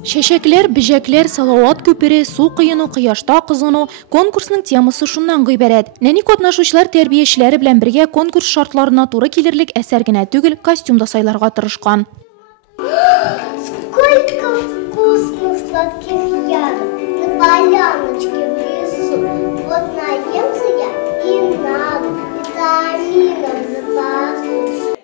Шешеклер, бижеклер, Салауат көпірі, су қиыну, қияшта қызыну конкурсның темасы шуннан гыйбарәт. Нәни катнашучылар тәрбиешілері белән бергә конкурс шартларына туры килерлек әсәр генә түгел, костюмда сайларга тырышкан. Сколько вкусных сладких ягод на поляночке в лесу. Вот наемся я и надо витаминов запасу.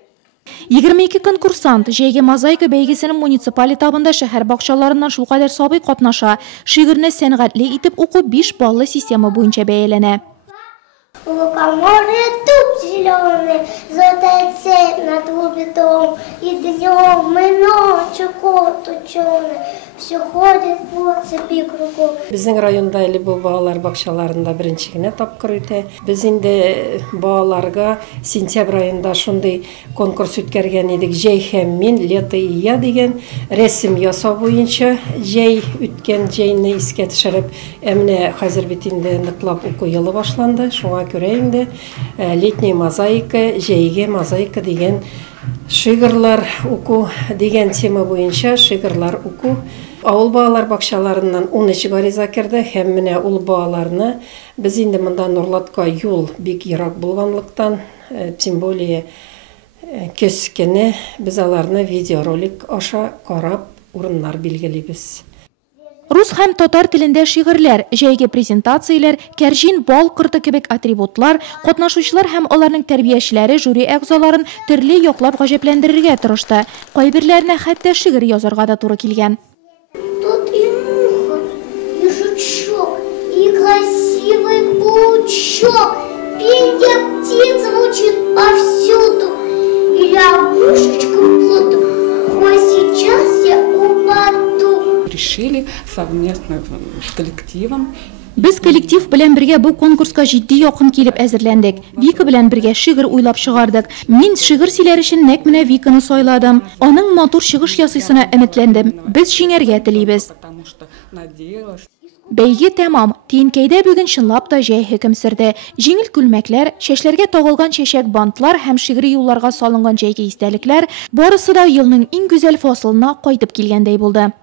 22 конкурсант Җәйге мозаика бәйгесенең муниципаль этабында шәһәр бакчаларыннан шулкадәр сабый катнаша. Шигырьне сәнгатьле итеп уку 5 баллы система буенча бәяләнә. Лукоморье тут зеленый, золотая цепь над лбом, и днем, и ночью кот ученый, все ходит по цепи кругом. Безнең районда әле бу балалар бакчаларында беренче генә тапкыр үтә. Без инде балаларга сентябрь айында шундый конкурс үткәргән идек. Җәй һәм мин, лето и я дигән рәсем ясау буенча җәй үткән җәйне искә төшереп, менә хәзер бит инде ныклап уку елы башланды. Шуңа күрә инде летний мозаика, җәйге мозаика дигән шигырьләр уку дигән тема буенча шигырьләр уку. Авыл балалар бакчаларыннан 13 гариза керде һәм менә ул балаларны без инде монда Нурлатка юл бик ерак булганлыктан, тем более көскене без аларны видеоролик аша карап урыннар билгелибез. Рус һәм татар телендә шигырьләр, җәйге презентацияләр, кәрҗин, бал кырты кебек атрибутлар, катнашучылар һәм аларның тәрбиячеләре жюри әгъзаларын төрле яклап гаҗәпләндерергә тырышты. Кайберләренә хәтта шигырь язарга да туры килгән. Тут и муха, и жучок, и красивый паучок, пенье птиц звучит повсюду, и лягушечка в плоту, ой, сейчас я упаду. Решили совместно с коллективом. Без коллектив белән бергә бу конкурска җитди якын килеп әзерләндек. Вика белән бергә шигырь уйлап чыгардык. Мин шигырь сөйләр өчен нәкъ менә Виканы сайладым. Аның матур чыгыш ясыйсына өметләндем. Без җиңәргә телибез. Бәйге тәмам. Тиенкәйдә бүген чынлап та җәй хөкем сөрде. Җиңел күлмәкләр, чәчләргә тагылган чәчәк бантлар һәм шигъри юлларга салынган җәйге истәлекләр барысы да елның иң гүзәл фасылына кайтып килгәндәй булды.